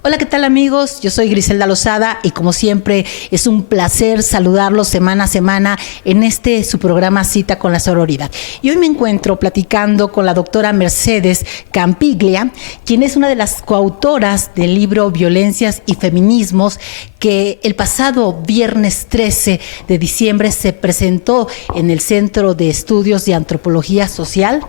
Hola, ¿qué tal amigos? Yo soy Griselda Lozada y como siempre es un placer saludarlos semana a semana en su programa Cita con la Sororidad. Y hoy me encuentro platicando con la doctora Mercedes Campiglia, quien es una de las coautoras del libro Violencias y Feminismos, que el pasado viernes 13 de diciembre se presentó en el Centro de Estudios de Antropología Social.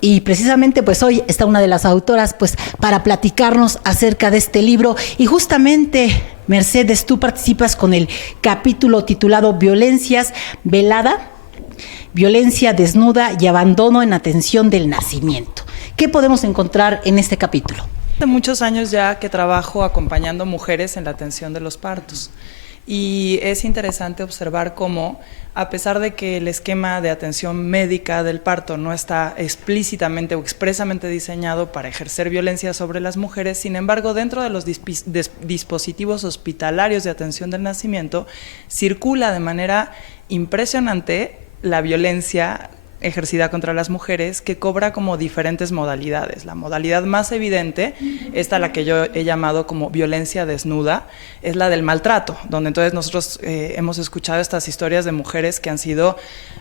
Y precisamente pues hoy está una de las autoras pues para platicarnos acerca de este libro. Y justamente, Mercedes, tú participas con el capítulo titulado Violencias Velada, Violencia Desnuda y Abandono en Atención del Nacimiento. ¿Qué podemos encontrar en este capítulo? Hace muchos años ya que trabajo acompañando mujeres en la atención de los partos. Y es interesante observar cómo, a pesar de que el esquema de atención médica del parto no está explícitamente o expresamente diseñado para ejercer violencia sobre las mujeres, sin embargo, dentro de los dispositivos hospitalarios de atención del nacimiento, circula de manera impresionante la violencia ejercida contra las mujeres, que cobra como diferentes modalidades. La modalidad más evidente, esta la que yo he llamado como violencia desnuda, es la del maltrato, donde entonces nosotros hemos escuchado estas historias de mujeres que han sido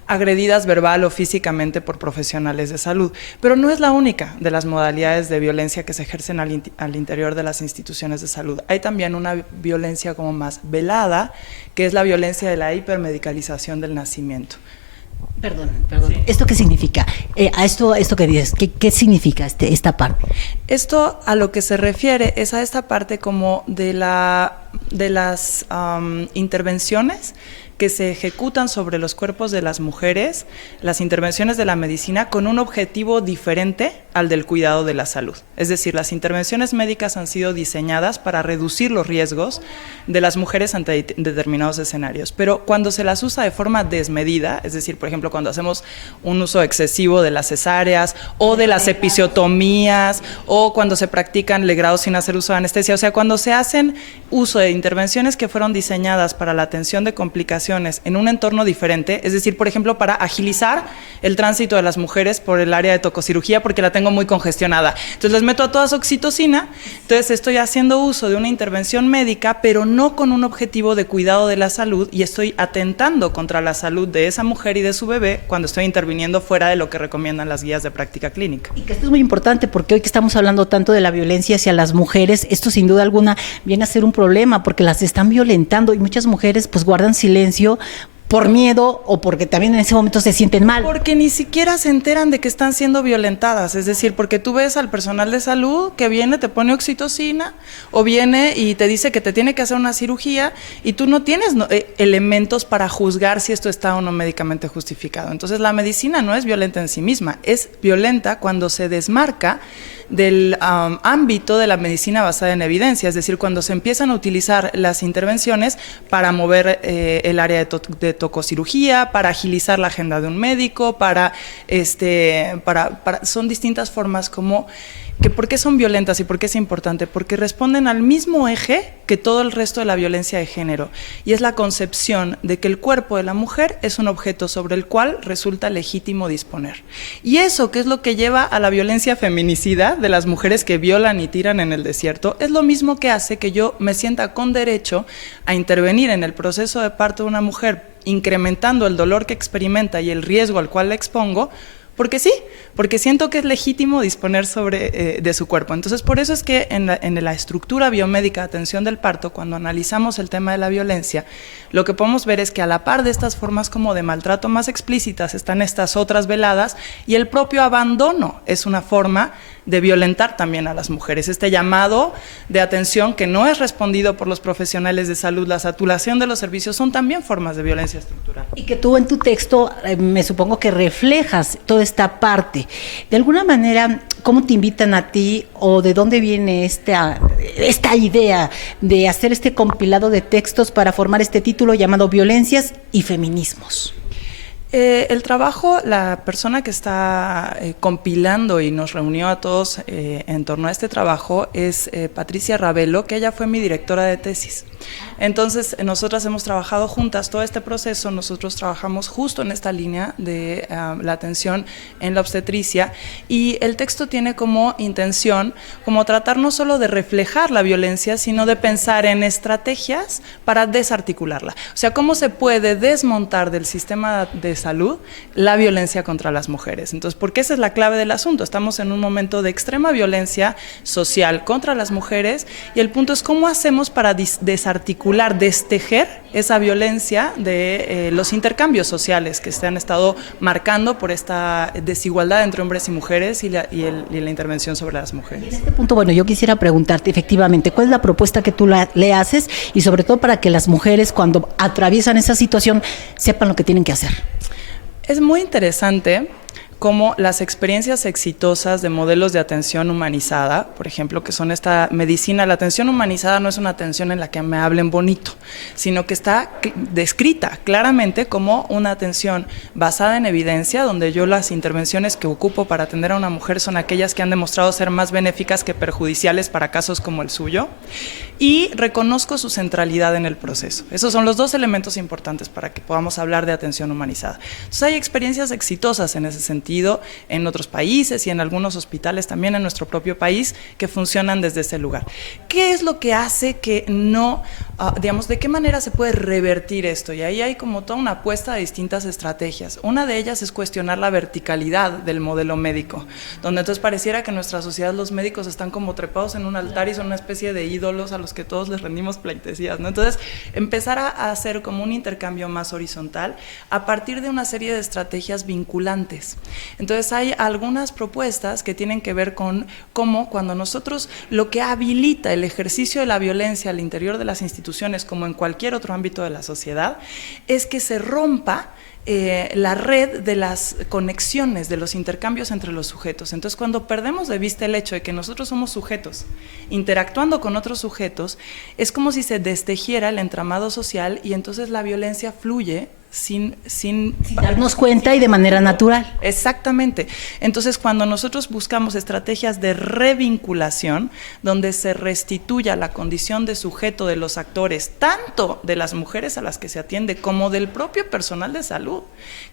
agredidas verbal o físicamente por profesionales de salud, pero no es la única de las modalidades de violencia que se ejercen al interior de las instituciones de salud. Hay también una violencia como más velada, que es la violencia de la hipermedicalización del nacimiento. Perdón. Sí. ¿Esto qué significa? Esto que dices, ¿qué significa esta parte? Esto a lo que se refiere es a esta parte como de las intervenciones que se ejecutan sobre los cuerpos de las mujeres, las intervenciones de la medicina con un objetivo diferente al del cuidado de la salud. Es decir, las intervenciones médicas han sido diseñadas para reducir los riesgos de las mujeres ante determinados escenarios, pero cuando se las usa de forma desmedida, es decir, por ejemplo, cuando hacemos un uso excesivo de las cesáreas o de las episiotomías o cuando se practican legrados sin hacer uso de anestesia, o sea, cuando se hacen uso de intervenciones que fueron diseñadas para la atención de complicaciones en un entorno diferente, es decir, por ejemplo, para agilizar el tránsito de las mujeres por el área de tococirugía porque la tengo muy congestionada. Entonces les meto a todas oxitocina, entonces estoy haciendo uso de una intervención médica, pero no con un objetivo de cuidado de la salud y estoy atentando contra la salud de esa mujer y de su bebé cuando estoy interviniendo fuera de lo que recomiendan las guías de práctica clínica. Y que esto es muy importante porque hoy que estamos hablando tanto de la violencia hacia las mujeres, esto sin duda alguna viene a ser un problema porque las están violentando y muchas mujeres pues guardan silencio por miedo o porque también en ese momento se sienten mal. Porque ni siquiera se enteran de que están siendo violentadas, es decir, porque tú ves al personal de salud que viene, te pone oxitocina o viene y te dice que te tiene que hacer una cirugía y tú no tienes elementos para juzgar si esto está o no médicamente justificado. Entonces la medicina no es violenta en sí misma, es violenta cuando se desmarca del ámbito de la medicina basada en evidencia, es decir, cuando se empiezan a utilizar las intervenciones para mover el área de tococirugía, para agilizar la agenda de un médico, son distintas formas como que ¿por qué son violentas y por qué es importante? Porque responden al mismo eje que todo el resto de la violencia de género, y es la concepción de que el cuerpo de la mujer es un objeto sobre el cual resulta legítimo disponer. Y eso, que es lo que lleva a la violencia feminicida de las mujeres que violan y tiran en el desierto, es lo mismo que hace que yo me sienta con derecho a intervenir en el proceso de parto de una mujer, incrementando el dolor que experimenta y el riesgo al cual la expongo, porque sí, porque siento que es legítimo disponer de su cuerpo. Entonces, por eso es que en la estructura biomédica de atención del parto, cuando analizamos el tema de la violencia, lo que podemos ver es que a la par de estas formas como de maltrato más explícitas están estas otras veladas, y el propio abandono es una forma de violentar también a las mujeres. Este llamado de atención que no es respondido por los profesionales de salud, la saturación de los servicios, son también formas de violencia estructural. Y que tú en tu texto me supongo que reflejas toda esta parte. De alguna manera, ¿cómo te invitan a ti o de dónde viene esta idea de hacer este compilado de textos para formar este título llamado Violencias y Feminismos? El trabajo, la persona que está compilando y nos reunió a todos en torno a este trabajo es Patricia Ravelo, que ella fue mi directora de tesis. Entonces, nosotras hemos trabajado juntas todo este proceso, nosotros trabajamos justo en esta línea de la atención en la obstetricia, y el texto tiene como intención como tratar no solo de reflejar la violencia, sino de pensar en estrategias para desarticularla. O sea, cómo se puede desmontar del sistema de salud la violencia contra las mujeres. Entonces, porque esa es la clave del asunto. Estamos en un momento de extrema violencia social contra las mujeres, y el punto es cómo hacemos para desarticular, destejer esa violencia de los intercambios sociales que se han estado marcando por esta desigualdad entre hombres y mujeres y la intervención sobre las mujeres. En este punto, bueno, yo quisiera preguntarte efectivamente, ¿cuál es la propuesta que tú le haces? Y sobre todo para que las mujeres, cuando atraviesan esa situación, sepan lo que tienen que hacer. Es muy interesante cómo las experiencias exitosas de modelos de atención humanizada, por ejemplo, que son esta medicina, la atención humanizada no es una atención en la que me hablen bonito, sino que está descrita claramente como una atención basada en evidencia, donde yo las intervenciones que ocupo para atender a una mujer son aquellas que han demostrado ser más benéficas que perjudiciales para casos como el suyo, y reconozco su centralidad en el proceso. Esos son los dos elementos importantes para que podamos hablar de atención humanizada. Entonces hay experiencias exitosas en ese sentido en otros países y en algunos hospitales también en nuestro propio país que funcionan desde ese lugar. ¿Qué es lo que hace que no, digamos, de qué manera se puede revertir esto? Y ahí hay como toda una apuesta de distintas estrategias. Una de ellas es cuestionar la verticalidad del modelo médico, donde entonces pareciera que en nuestra sociedad los médicos están como trepados en un altar y son una especie de ídolos a los que todos les rendimos pleitesías, ¿no? Entonces, empezar a hacer como un intercambio más horizontal a partir de una serie de estrategias vinculantes. Entonces hay algunas propuestas que tienen que ver con cómo cuando nosotros lo que habilita el ejercicio de la violencia al interior de las instituciones, como en cualquier otro ámbito de la sociedad, es que se rompa la red de las conexiones, de los intercambios entre los sujetos. Entonces, cuando perdemos de vista el hecho de que nosotros somos sujetos interactuando con otros sujetos, es como si se destejiera el entramado social y entonces la violencia fluye sin darnos cuenta y de manera natural. Exactamente. Entonces, cuando nosotros buscamos estrategias de revinculación, donde se restituya la condición de sujeto de los actores, tanto de las mujeres a las que se atiende, como del propio personal de salud,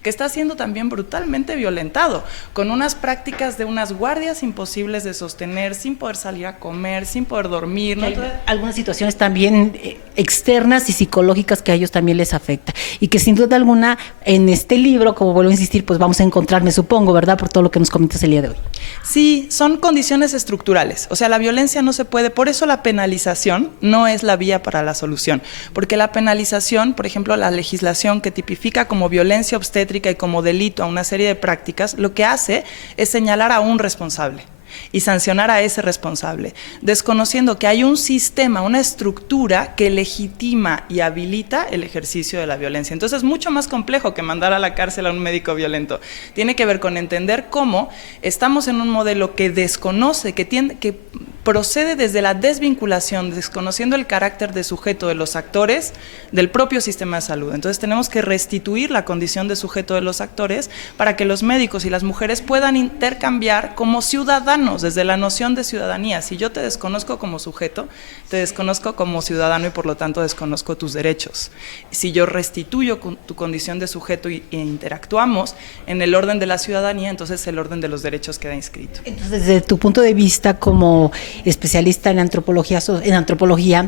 que está siendo también brutalmente violentado, con unas prácticas de unas guardias imposibles de sostener, sin poder salir a comer, sin poder dormir, ¿no? Hay algunas situaciones también externas y psicológicas que a ellos también les afecta, y que sin duda alguna en este libro, como vuelvo a insistir, pues vamos a encontrar, me supongo, ¿verdad?, por todo lo que nos comentas el día de hoy. Sí, son condiciones estructurales, o sea, la violencia no se puede, por eso la penalización no es la vía para la solución, porque la penalización, por ejemplo, la legislación que tipifica como violencia obstétrica y como delito a una serie de prácticas, lo que hace es señalar a un responsable y sancionar a ese responsable, desconociendo que hay un sistema, una estructura que legitima y habilita el ejercicio de la violencia. Entonces es mucho más complejo que mandar a la cárcel a un médico violento. Tiene que ver con entender cómo estamos en un modelo que desconoce, que procede desde la desvinculación, desconociendo el carácter de sujeto de los actores del propio sistema de salud. Entonces tenemos que restituir la condición de sujeto de los actores para que los médicos y las mujeres puedan intercambiar como ciudadanos, desde la noción de ciudadanía. Si yo te desconozco como sujeto, te desconozco como ciudadano y por lo tanto desconozco tus derechos. Si yo restituyo tu condición de sujeto e interactuamos en el orden de la ciudadanía, entonces el orden de los derechos queda inscrito. Entonces, desde tu punto de vista como especialista en antropología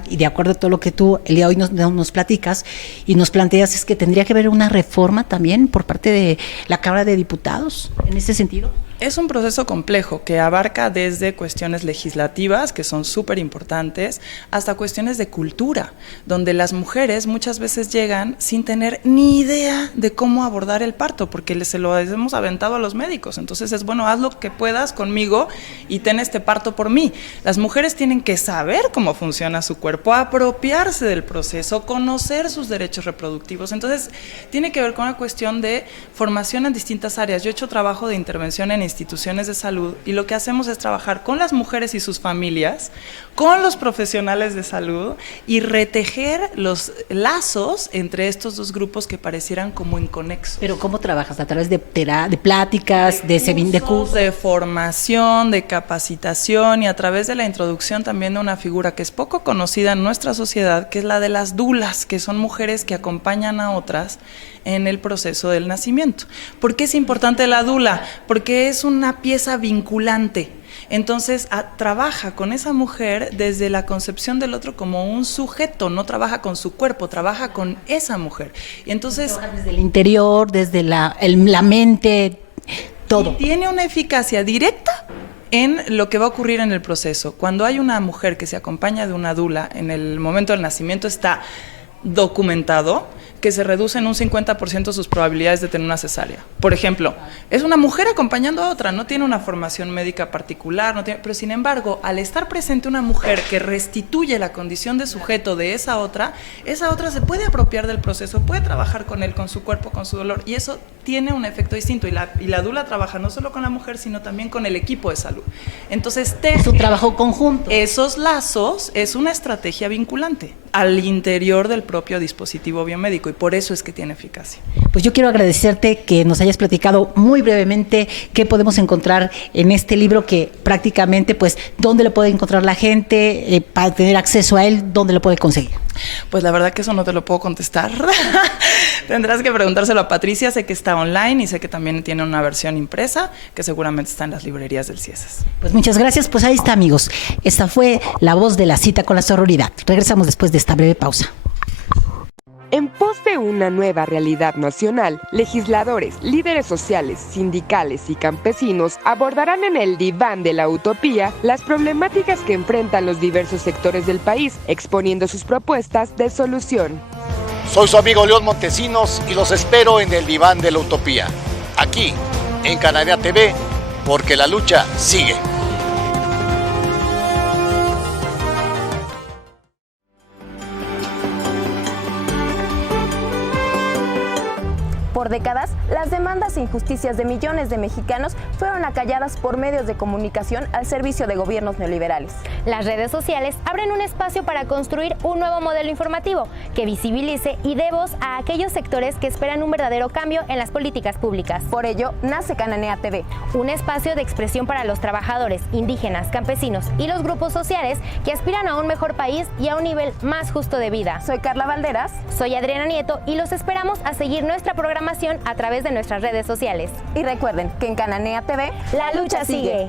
y de acuerdo a todo lo que tú el día de hoy nos platicas y nos planteas, es que tendría que haber una reforma también por parte de la Cámara de Diputados en ese sentido. Es un proceso complejo que abarca desde cuestiones legislativas, que son súper importantes, hasta cuestiones de cultura, donde las mujeres muchas veces llegan sin tener ni idea de cómo abordar el parto, porque se lo hemos aventado a los médicos. Entonces es, bueno, haz lo que puedas conmigo y ten este parto por mí. Las mujeres tienen que saber cómo funciona su cuerpo, apropiarse del proceso, conocer sus derechos reproductivos. Entonces tiene que ver con una cuestión de formación en distintas áreas. Yo he hecho trabajo de intervención en instituciones de salud y lo que hacemos es trabajar con las mujeres y sus familias con los profesionales de salud y retejer los lazos entre estos dos grupos que parecieran como inconexos. Pero ¿cómo trabajas? ¿A través de pláticas, de cursos? De formación, de capacitación y a través de la introducción también de una figura que es poco conocida en nuestra sociedad, que es la de las dulas, que son mujeres que acompañan a otras en el proceso del nacimiento. ¿Por qué es importante la dula? Porque es una pieza vinculante. Entonces trabaja con esa mujer desde la concepción del otro como un sujeto, no trabaja con su cuerpo, trabaja con esa mujer. Y entonces desde el interior, desde la mente, todo. Y tiene una eficacia directa en lo que va a ocurrir en el proceso. Cuando hay una mujer que se acompaña de una dula en el momento del nacimiento, está documentado que se reducen un 50% sus probabilidades de tener una cesárea. Por ejemplo, es una mujer acompañando a otra, no tiene una formación médica particular, pero sin embargo, al estar presente una mujer que restituye la condición de sujeto de esa otra se puede apropiar del proceso, puede trabajar con él, con su cuerpo, con su dolor, y eso tiene un efecto distinto. Y la dula trabaja no solo con la mujer, sino también con el equipo de salud. Entonces, es un trabajo conjunto. Esos lazos es una estrategia vinculante al interior del propio dispositivo biomédico, y por eso es que tiene eficacia. Pues yo quiero agradecerte que nos hayas platicado muy brevemente qué podemos encontrar en este libro, que prácticamente, pues, ¿dónde lo puede encontrar la gente para tener acceso a él? ¿Dónde lo puede conseguir? Pues la verdad que eso no te lo puedo contestar. Tendrás que preguntárselo a Patricia. Sé que está online y sé que también tiene una versión impresa que seguramente está en las librerías del CIESAS. Pues muchas gracias. Pues ahí está, amigos. Esta fue la voz de la cita con la sororidad. Regresamos después de esta breve pausa. En pos de una nueva realidad nacional, legisladores, líderes sociales, sindicales y campesinos abordarán en el diván de la utopía las problemáticas que enfrentan los diversos sectores del país, exponiendo sus propuestas de solución. Soy su amigo León Montesinos y los espero en el diván de la utopía, aquí en Cananea TV, porque la lucha sigue. Por décadas, las demandas e injusticias de millones de mexicanos fueron acalladas por medios de comunicación al servicio de gobiernos neoliberales. Las redes sociales abren un espacio para construir un nuevo modelo informativo que visibilice y dé voz a aquellos sectores que esperan un verdadero cambio en las políticas públicas. Por ello, nace Cananea TV, un espacio de expresión para los trabajadores, indígenas, campesinos y los grupos sociales que aspiran a un mejor país y a un nivel más justo de vida. Soy Carla Valderas. Soy Adriana Nieto y los esperamos a seguir nuestra programación a través de nuestras redes sociales. Y recuerden que en Cananea TV, la lucha sigue.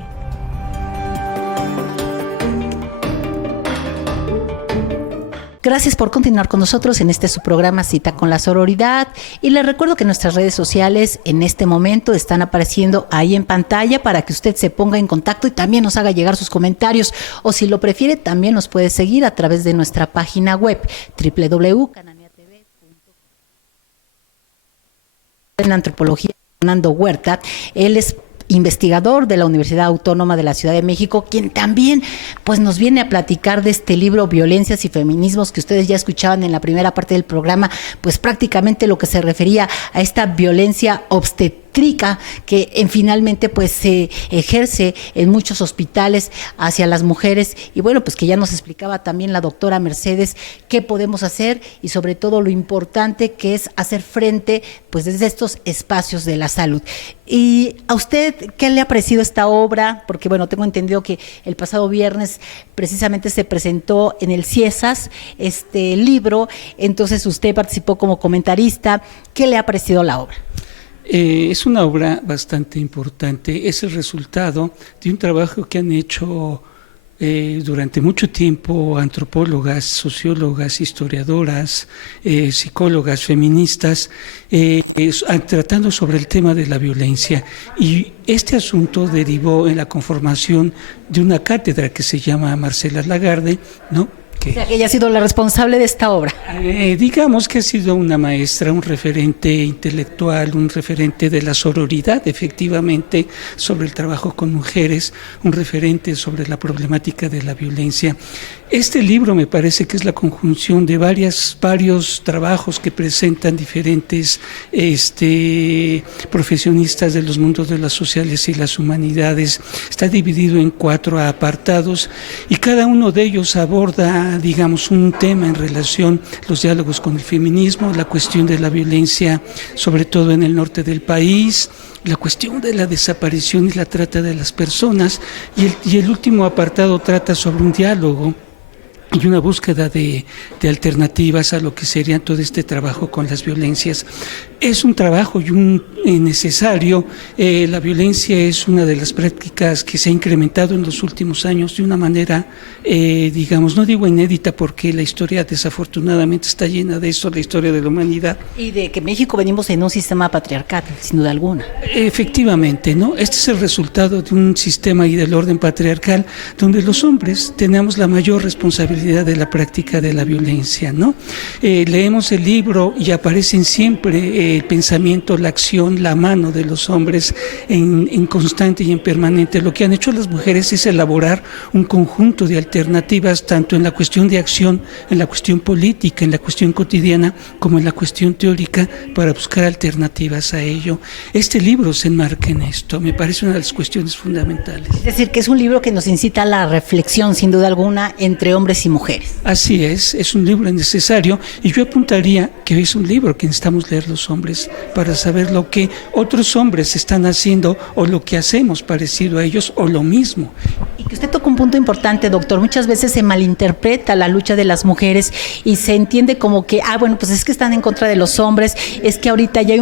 Gracias por continuar con nosotros en su programa Cita con la Sororidad, y les recuerdo que nuestras redes sociales en este momento están apareciendo ahí en pantalla para que usted se ponga en contacto y también nos haga llegar sus comentarios, o si lo prefiere también nos puede seguir a través de nuestra página web www.cananeatv.com. En antropología, Fernando Huerta, él es investigador de la Universidad Autónoma de la Ciudad de México, quien también pues nos viene a platicar de este libro Violencias y Feminismos, que ustedes ya escuchaban en la primera parte del programa, pues prácticamente lo que se refería a esta violencia obstétrica que finalmente pues se ejerce en muchos hospitales hacia las mujeres, y bueno, pues que ya nos explicaba también la doctora Mercedes qué podemos hacer y sobre todo lo importante que es hacer frente pues desde estos espacios de la salud. Y a usted, ¿qué le ha parecido esta obra? Porque bueno, tengo entendido que el pasado viernes precisamente se presentó en el CIESAS este libro, entonces usted participó como comentarista. ¿Qué le ha parecido la obra? Es una obra bastante importante, es el resultado de un trabajo que han hecho durante mucho tiempo antropólogas, sociólogas, historiadoras, psicólogas, feministas, tratando sobre el tema de la violencia. Y este asunto derivó en la conformación de una cátedra que se llama Marcela Lagarde, ¿no? O sea, que ella ha sido la responsable de esta obra. Digamos que ha sido una maestra, un referente intelectual, un referente de la sororidad, efectivamente, sobre el trabajo con mujeres, un referente sobre la problemática de la violencia. Este libro me parece que es la conjunción de varios trabajos que presentan diferentes profesionistas de los mundos de las sociales y las humanidades. Está dividido en 4 apartados y cada uno de ellos aborda, digamos, un tema en relación a los diálogos con el feminismo, la cuestión de la violencia, sobre todo en el norte del país, la cuestión de la desaparición y la trata de las personas, y el último apartado trata sobre un diálogo y una búsqueda de alternativas a lo que sería todo este trabajo con las violencias. Es un trabajo necesario. La violencia es una de las prácticas que se ha incrementado en los últimos años de una manera, digamos, no digo inédita, porque la historia desafortunadamente está llena de eso, la historia de la humanidad. Y de que México venimos en un sistema patriarcal, sin duda alguna. Efectivamente, ¿no? Este es el resultado de un sistema y del orden patriarcal donde los hombres tenemos la mayor responsabilidad de la práctica de la violencia, ¿no? Leemos el libro y aparecen siempre el pensamiento, la acción, la mano de los hombres en constante y en permanente. Lo que han hecho las mujeres es elaborar un conjunto de alternativas, tanto en la cuestión de acción, en la cuestión política, en la cuestión cotidiana, como en la cuestión teórica, para buscar alternativas a ello. Este libro se enmarca en esto, me parece una de las cuestiones fundamentales. Es decir, que es un libro que nos incita a la reflexión, sin duda alguna, entre hombres y mujeres. Así es un libro necesario, y yo apuntaría que es un libro que necesitamos leer los hombres para saber lo que otros hombres están haciendo o lo que hacemos parecido a ellos o lo mismo. Y que usted toca un punto importante, doctor. Muchas veces se malinterpreta la lucha de las mujeres y se entiende como que, bueno, pues es que están en contra de los hombres, es que ahorita ya hay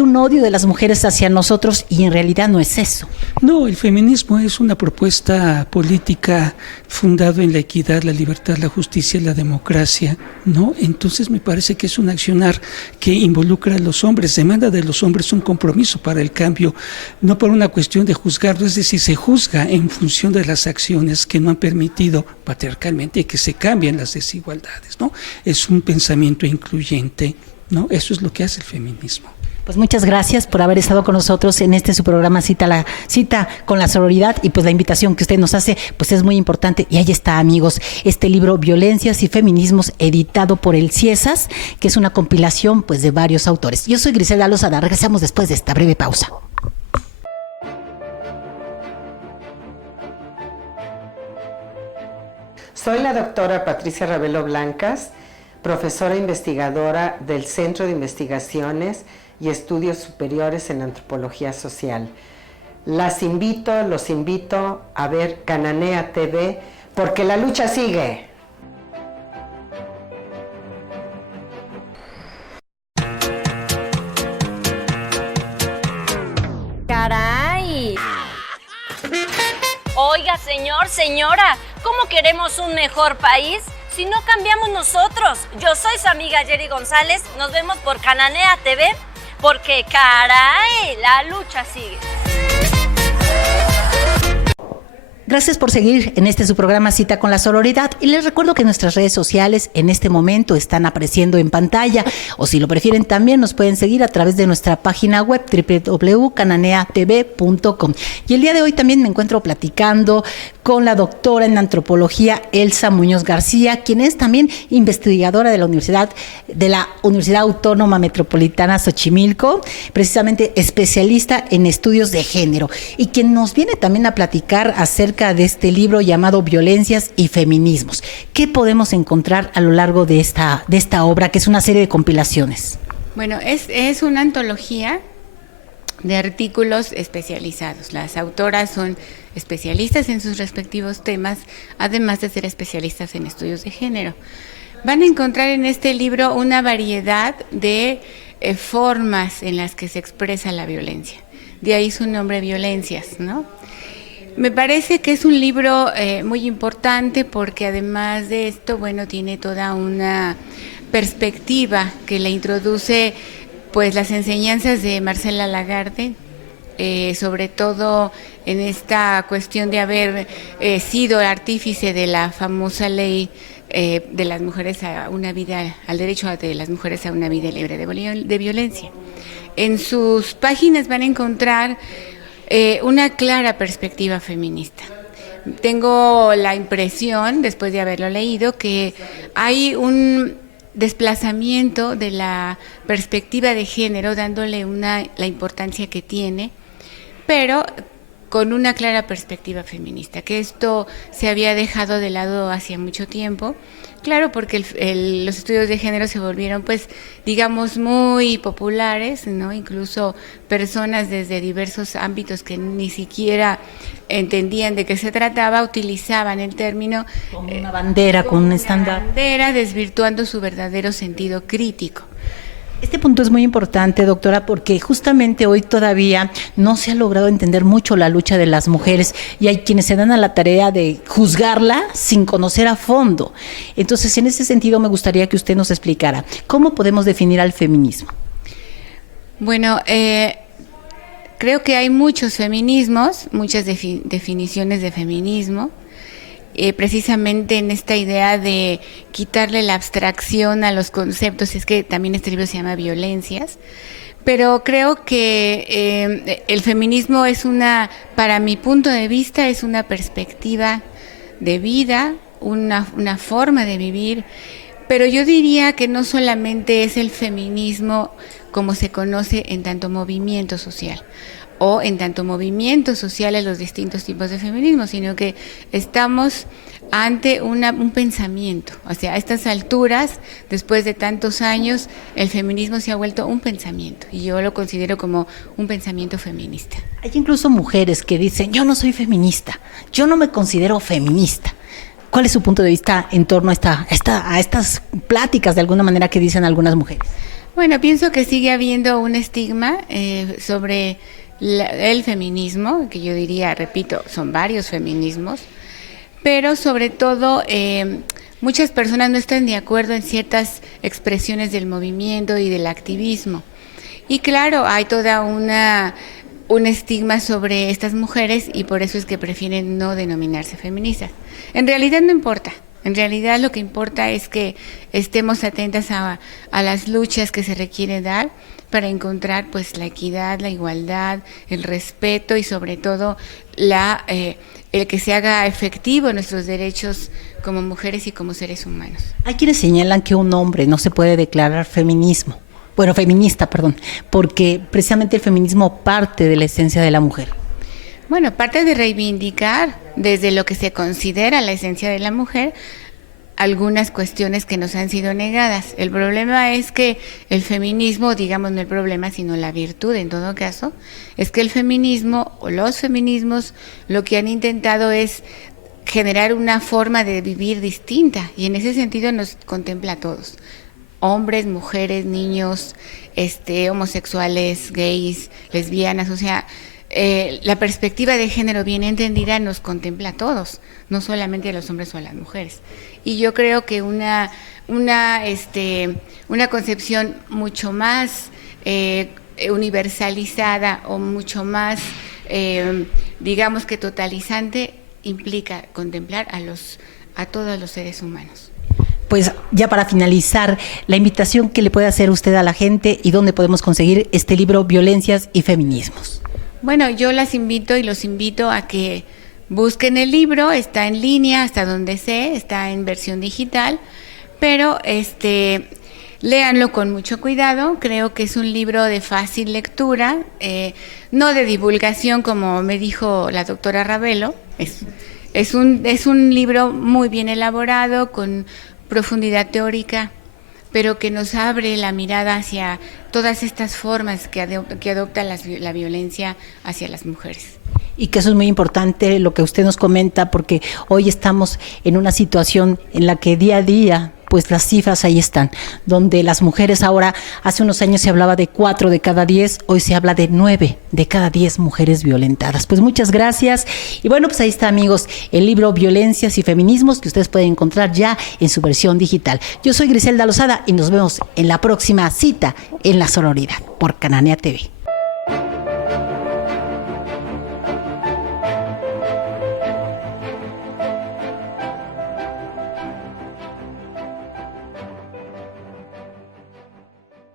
un odio de las mujeres hacia nosotros, y en realidad no es eso. No, el feminismo es una propuesta política fundada en la equidad, la libertad, la justicia y la democracia, ¿no? Entonces me parece que es un accionar que involucra a los hombres, demanda de los hombres un compromiso para el cambio, no por una cuestión de juzgarlo, es decir, se juzga en función de las acciones que no han permitido patriarcalmente que se cambien las desigualdades, ¿no? Es un pensamiento incluyente, ¿no? Eso es lo que hace el feminismo. Pues muchas gracias por haber estado con nosotros en su programa Cita con la Sororidad, y pues la invitación que usted nos hace pues es muy importante. Y ahí está, amigos, este libro Violencias y Feminismos, editado por el CIESAS, que es una compilación pues de varios autores. Yo soy Griselda Lozada, regresamos después de esta breve pausa. Soy la doctora Patricia Ravelo Blancas, profesora investigadora del Centro de Investigaciones y Estudios Superiores en Antropología Social. Los invito a ver Cananea TV, porque la lucha sigue. ¡Caray! Oiga, señor, señora, ¿cómo queremos un mejor país si no cambiamos nosotros? Yo soy su amiga Jerry González, nos vemos por Cananea TV, porque caray, la lucha sigue. Gracias por seguir en su programa Cita con la Sororidad, y les recuerdo que nuestras redes sociales en este momento están apareciendo en pantalla, o si lo prefieren también nos pueden seguir a través de nuestra página web www.cananeatv.com. Y el día de hoy también me encuentro platicando con la doctora en antropología Elsa Muñoz García, quien es también investigadora de la Universidad Autónoma Metropolitana Xochimilco, precisamente especialista en estudios de género, y quien nos viene también a platicar acerca de este libro llamado Violencias y Feminismos. ¿Qué podemos encontrar a lo largo de esta obra, que es una serie de compilaciones? Bueno, es una antología de artículos especializados. Las autoras son especialistas en sus respectivos temas, además de ser especialistas en estudios de género. Van a encontrar en este libro una variedad de formas en las que se expresa la violencia. De ahí su nombre, Violencias, ¿no? Me parece que es un libro muy importante porque además de esto, bueno, tiene toda una perspectiva que le introduce pues las enseñanzas de Marcela Lagarde, sobre todo en esta cuestión de haber sido artífice de la famosa ley de las mujeres a una vida, al derecho de las mujeres a una vida libre de violencia. En sus páginas van a encontrar una clara perspectiva feminista. tengo la impresión, después de haberlo leído, que hay un desplazamiento de la perspectiva de género, dándole la importancia que tiene, pero con una clara perspectiva feminista, que esto se había dejado de lado hacía mucho tiempo. Claro, porque los estudios de género se volvieron, pues, digamos, muy populares, ¿no? Incluso personas desde diversos ámbitos que ni siquiera entendían de qué se trataba, utilizaban el término como una bandera, con un estándar. Bandera, desvirtuando su verdadero sentido crítico. Este punto es muy importante, doctora, porque justamente hoy todavía no se ha logrado entender mucho la lucha de las mujeres y hay quienes se dan a la tarea de juzgarla sin conocer a fondo. Entonces, en ese sentido, me gustaría que usted nos explicara cómo podemos definir al feminismo. Bueno, creo que hay muchos feminismos, muchas definiciones de feminismo. Precisamente en esta idea de quitarle la abstracción a los conceptos, es que también este libro se llama Violencias, pero creo que el feminismo es para mi punto de vista, es una perspectiva de vida, una forma de vivir, pero yo diría que no solamente es el feminismo como se conoce en tanto movimiento social, o en tanto movimientos sociales los distintos tipos de feminismo, sino que estamos ante un pensamiento. O sea, a estas alturas, después de tantos años, el feminismo se ha vuelto un pensamiento, y yo lo considero como un pensamiento feminista. Hay incluso mujeres que dicen, yo no soy feminista, yo no me considero feminista. ¿Cuál es su punto de vista en torno a estas pláticas, de alguna manera, que dicen algunas mujeres? Bueno, pienso que sigue habiendo un estigma sobre el feminismo, que yo diría, repito, son varios feminismos, pero sobre todo muchas personas no están de acuerdo en ciertas expresiones del movimiento y del activismo. Y claro, hay toda un estigma sobre estas mujeres y por eso es que prefieren no denominarse feministas. En realidad no importa. En realidad lo que importa es que estemos atentas a las luchas que se requiere dar para encontrar, pues, la equidad, la igualdad, el respeto y sobre todo el que se haga efectivo nuestros derechos como mujeres y como seres humanos. Hay quienes señalan que un hombre no se puede declarar feminista, porque precisamente el feminismo parte de la esencia de la mujer. Bueno, parte de reivindicar desde lo que se considera la esencia de la mujer algunas cuestiones que nos han sido negadas. El problema es que el feminismo, digamos, no el problema, sino la virtud en todo caso, es que el feminismo o los feminismos lo que han intentado es generar una forma de vivir distinta y en ese sentido nos contempla a todos. Hombres, mujeres, niños, homosexuales, gays, lesbianas, o sea, la perspectiva de género bien entendida nos contempla a todos, no solamente a los hombres o a las mujeres. Y yo creo que una concepción mucho más universalizada o mucho más, digamos que totalizante, implica contemplar a todos los seres humanos. Pues ya para finalizar, la invitación que le puede hacer usted a la gente y dónde podemos conseguir este libro, Violencias y Feminismos. Bueno, yo las invito y los invito a que busquen el libro, está en línea hasta donde sé, está en versión digital, pero léanlo con mucho cuidado. Creo que es un libro de fácil lectura, no de divulgación como me dijo la doctora Ravelo, es un libro muy bien elaborado, con profundidad teórica, pero que nos abre la mirada hacia todas estas formas que adopta la violencia hacia las mujeres. Y que eso es muy importante lo que usted nos comenta, porque hoy estamos en una situación en la que día a día, pues las cifras ahí están, donde las mujeres ahora, hace unos años se hablaba de 4 de cada 10, hoy se habla de 9 de cada 10 mujeres violentadas. Pues muchas gracias. Y bueno, pues ahí está, amigos, el libro Violencias y Feminismos, que ustedes pueden encontrar ya en su versión digital. Yo soy Griselda Lozada y nos vemos en la próxima cita en La Sororidad por Cananea TV.